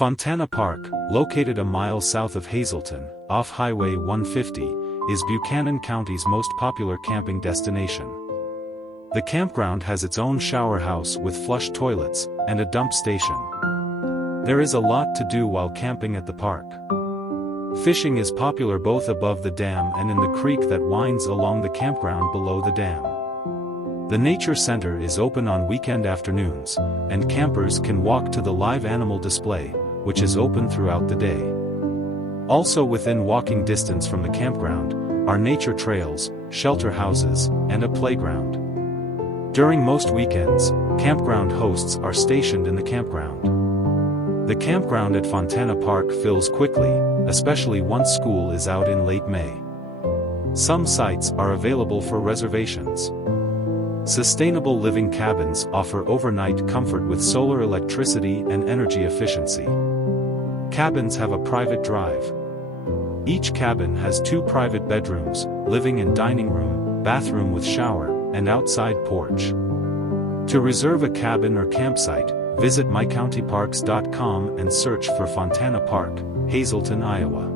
Fontana Park, located a mile south of Hazleton, off Highway 150, is Buchanan County's most popular camping destination. The campground has its own shower house with flush toilets, and a dump station. There is a lot to do while camping at the park. Fishing is popular both above the dam and in the creek that winds along the campground below the dam. The Nature Center is open on weekend afternoons, and campers can walk to the live animal display, which is open throughout the day. Also within walking distance from the campground are nature trails, shelter houses, and a playground. During most weekends, campground hosts are stationed in the campground. The campground at Fontana Park fills quickly, especially once school is out in late May. Some sites are available for reservations. Sustainable living cabins offer overnight comfort with solar electricity and energy efficiency. Cabins have a private drive. Each cabin has 2 private bedrooms, living and dining room, bathroom with shower, and outside porch. To reserve a cabin or campsite, visit mycountyparks.com and search for Fontana Park, Hazleton, Iowa.